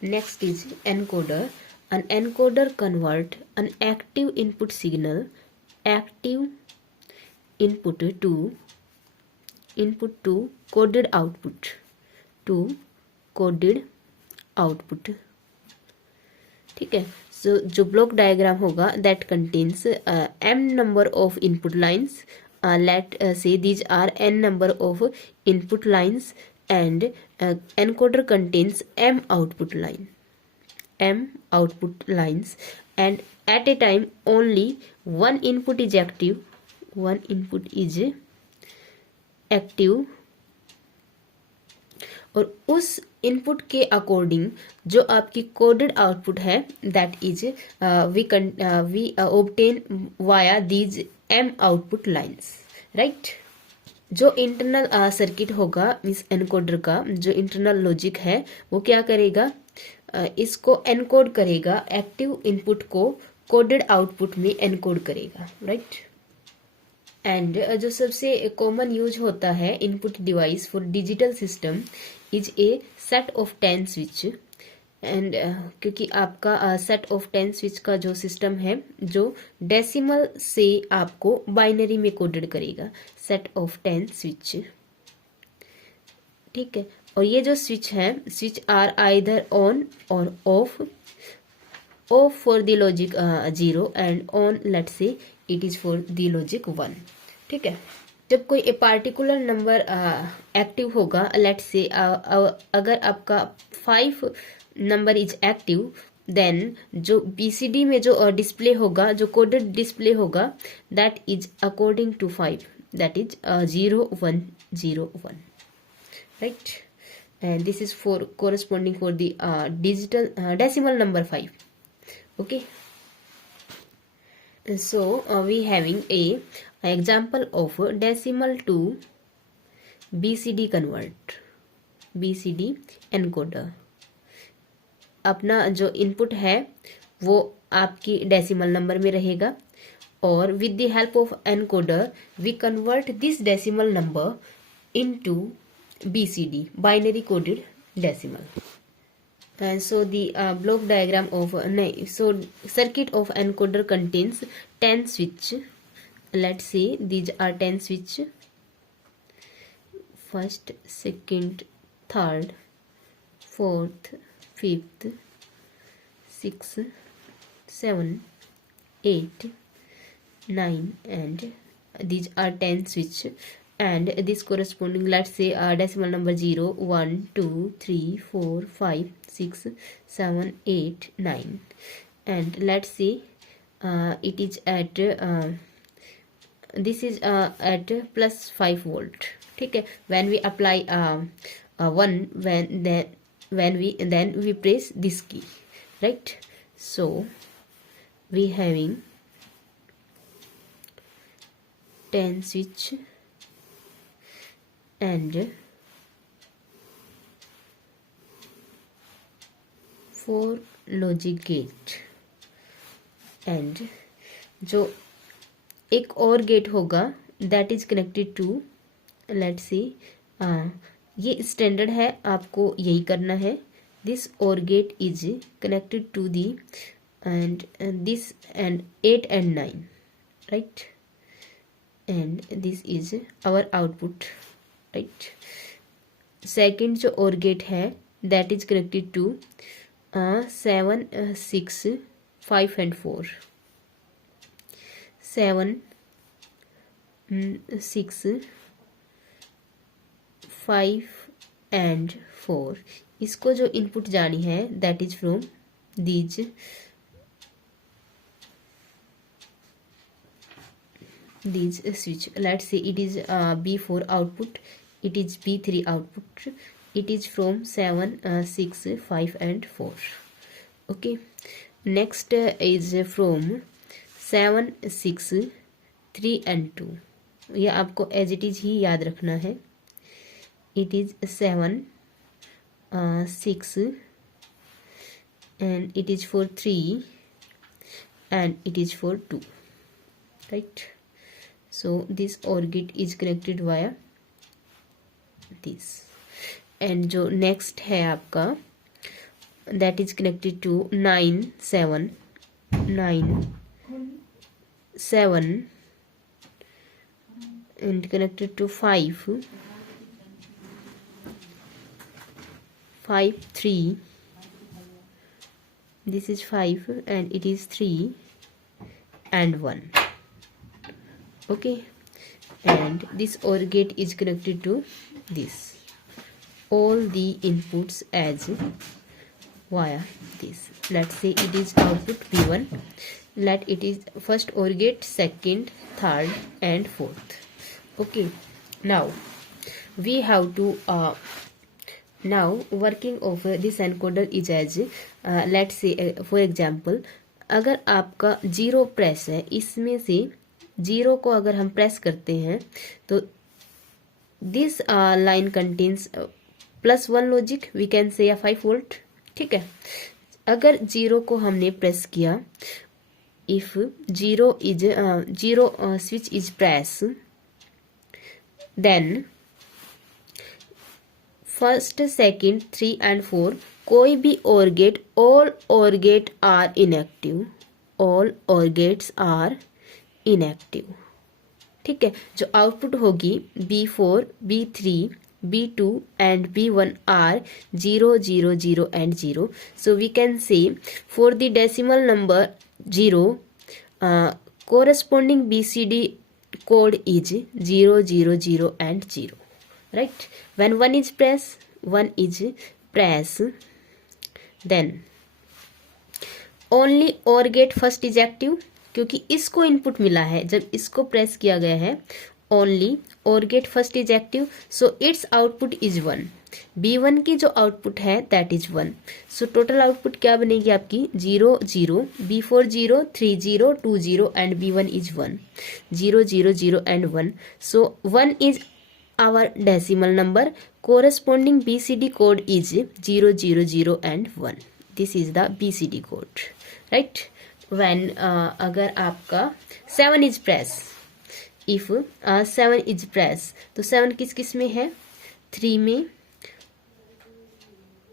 Next is encoder. An encoder convert an active input signal, active input to coded output, to coded output. ठीक है. So जो block diagram होगा that contains m number of input lines. Let say these are n number of input lines and encoder contains m output lines, and at a time only one input is active, और उस इनपुट के according जो आपकी coded output है that is we obtain via these M output lines, right. जो internal circuit होगा इस एनकोडर का, जो इंटरनल लॉजिक है वो क्या करेगा, इसको एनकोड करेगा, एक्टिव इनपुट को कोडेड आउटपुट में एनकोड करेगा, राइट. एंड जो सबसे कॉमन यूज होता है input device for digital system is a set of 10 switch. And क्योंकि आपका सेट ऑफ 10 स्विच का जो सिस्टम है जो डेसिमल से आपको बाइनरी में कोडेड करेगा, सेट ऑफ 10 स्विच. ठीक है. और ये जो स्विच है, स्विच आर आइदर ऑन और off for the logic 0 and on let's say it is for the logic 1. ठीक है. जब कोई ए पार्टिकुलर नंबर एक्टिव होगा, लेट्स से अगर आपका 5 नंबर इज एक्टिव, देन जो बीसीडी में जो डिस्प्ले होगा, जो कोडेड डिस्प्ले होगा that is according to 5, that is 0 1 0 1, right. And this is for corresponding for the digital decimal number 5. Okay. So we having a example of decimal to BCD convert, BCD encoder. अपना जो इनपुट है वो आपकी decimal number में रहेगा और with the help of encoder we convert this decimal number into BCD, binary coded decimal. And so the block diagram of so circuit of encoder contains 10 switch. Let's say these are 10 switch: first, second, third, fourth, fifth, sixth, 7, 8, 9, and these are 10 switch. And this corresponding, let's say decimal number 0 1 2 3 4 5 6 7 8 9, and let's say it is at this is at plus 5 volt. ठीक है. when we apply 1, then we press this key, right. so we having 10 switch and 4 logic gate, and जो एक OR gate होगा that is connected to, let's see ये standard है, आपको यही करना है. This OR gate is connected to the and this and 8 and 9, right. And this is our output, right. Second जो और गेट है दैट इज कनेक्टेड टू 7 6 5 and 4, 7 6 5 and 4. इसको जो इनपुट जानी है that is from these switch. Let's say it is B4 output, it is B3 output, it is from 7 6 5 and 4. okay. next is from 7 6 3 and 2. ये आपको as it is he याद रखना है. it is 7 6 and it is for 3 and it is for 2, right. so this OR gate is connected via this. and जो next है आपका that is connected to 9 7 and connected to 5 3. This is 5 and it is 3 and 1. Okay, and this OR gate is connected to this. All the inputs as via this. Let's say it is output P1. Let it is first OR gate, second, third and fourth. Okay, now we have to now working of this encoder is as let's say for example, अगर आपका 0 प्रेस है, इसमें से 0 को अगर हम प्रेस करते हैं तो this line contains +1 logic, we can say या 5 वोल्ट. ठीक है, अगर 0 को हमने प्रेस किया, if 0 switch is press, then first, second, 3 and 4 कोई भी OR gate, all OR gate are inactive, all OR gates are inactive. ठीक है, जो आउटपुट होगी B4, B3, B2 and B1 are 0 0 0 and 0. So we can say for the decimal number 0, corresponding BCD code is 0 0 0 and 0. Right? When 1 is press, then only OR gate first is active, क्योंकि इसको इनपुट मिला है. जब इसको प्रेस किया गया है, only OR get first is active, so it's output is 1. B1 की जो आउटपुट है that is 1. So total output क्या बनेगी आपकी 0 0, B4 0, 3 0, 2 0 एंड B1 इज 1. 0 0 0 एंड 1. So 1 is our decimal number. Corresponding BCD code is 0 0 0 and 1. This is the BCD code, right? When अगर आपका 7 is press, if 7 is press, तो 7 किस किस में है, 3 में,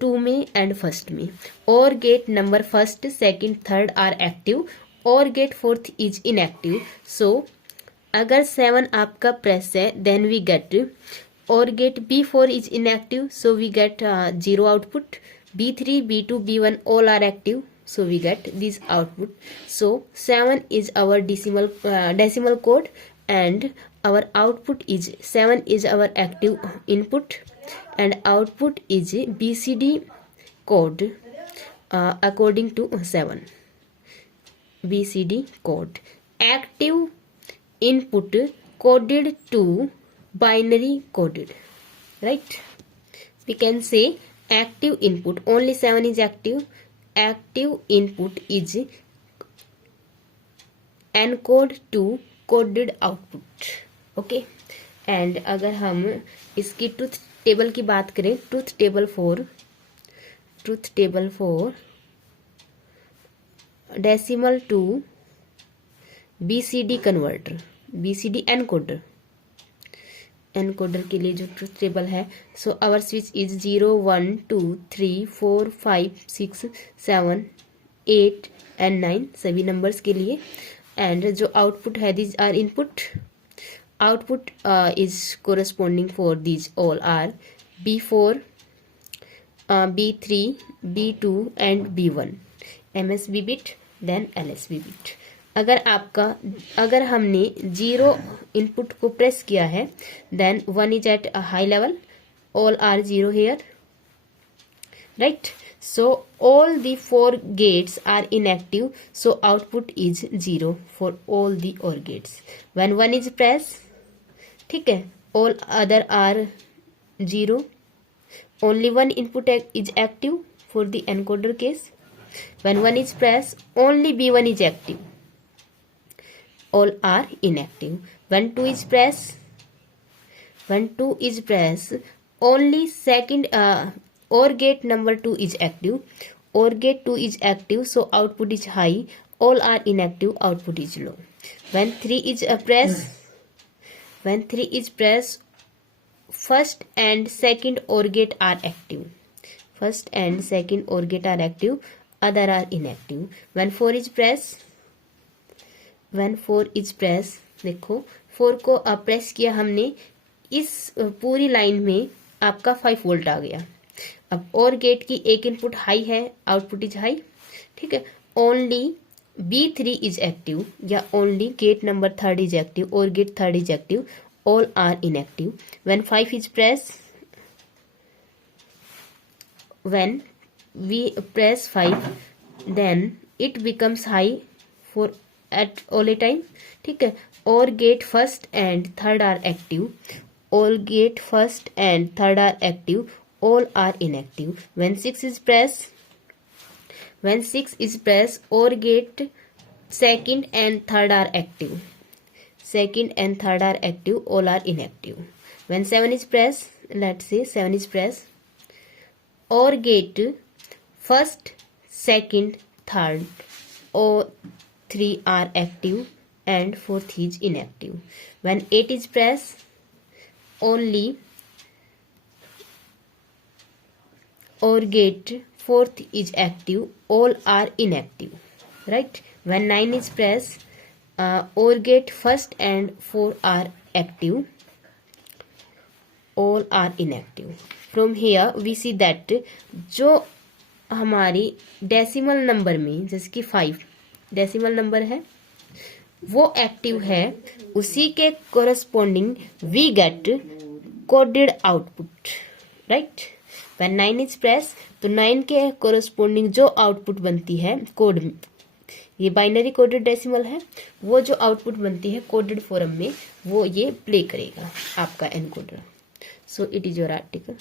2 में एंड फर्स्ट में. OR gate number first, second, third are active, OR gate fourth is inactive. So अगर 7 आपका प्रेस है, then we get OR gate B4 is inactive, so we get 0 output. B3, B2, B1 all are active, so we get this output. So 7 is our decimal code and our output is 7 is our active input and output is BCD code according to 7. BCD code. Active input coded to binary coded, right? We can say active input, only 7 is active. Active input is encode to coded output. Okay, and अगर हम इसकी truth table की बात करें, truth table for decimal to BCD converter, BCD encoder के लिए जो truth table है, so our switch is 0 1 2 3 4 5 6 7 8 and 9 सभी नंबर्स के लिए. एंड जो आउटपुट है, these are input. Output is corresponding for these all are B4, B3, B2 and B1. MSB bit, then LSB bit. अगर हमने 0 इनपुट को press किया है, देन 1 is at a high level, all are 0 here, right? So all the 4 gates are inactive, so output is 0 for all the OR gates. When 1 is press, ठीक है, all other are 0, only 1 input is active for the encoder case. When 1 is press, only B1 is active, all are inactive. When 2 is press, only second OR gate number 2 is active. OR gate 2 is active, so output is high. All are inactive, output is low. When 3 is press, first and second OR gate are active. first and second OR gate are active, other are inactive. When 4 is pressed, देखो 4 को अब प्रेस किया हमने, इस पूरी लाइन में आपका 5 वोल्ट आ गया। अब OR गेट की एक इनपुट हाई है, आउटपुट इज हाई, ठीक है। ओनली B3 is active या only gate number 3 is active or gate 3 is active, all are inactive. When 5 is pressed, when we press 5, then it becomes high for at all a time, ठीक है। or gate first and third are active, all gate first and third are active, all are inactive. When 6 is pressed, OR gate second and third are active, all are inactive. When 7 is pressed, let's say 7 is pressed, OR gate first, second, third, all 3 are active and fourth is inactive. When 8 is pressed, only OR gate fourth is active, all are inactive, right? When 9 is pressed, OR gate first and 4 are active, all are inactive. From here we see that जो हमारी decimal number में, जैसे कि 5 decimal number है, वो एक्टिव है, उसी के corresponding we get coded output, right. When 9 is pressed, तो 9 के कोरस्पॉन्डिंग जो आउटपुट बनती है कोड में, ये बाइनरी कोडेड डेसिमल है, वो जो आउटपुट बनती है कोडेड फॉर्म में, वो ये प्ले करेगा आपका encoder. So it is your article.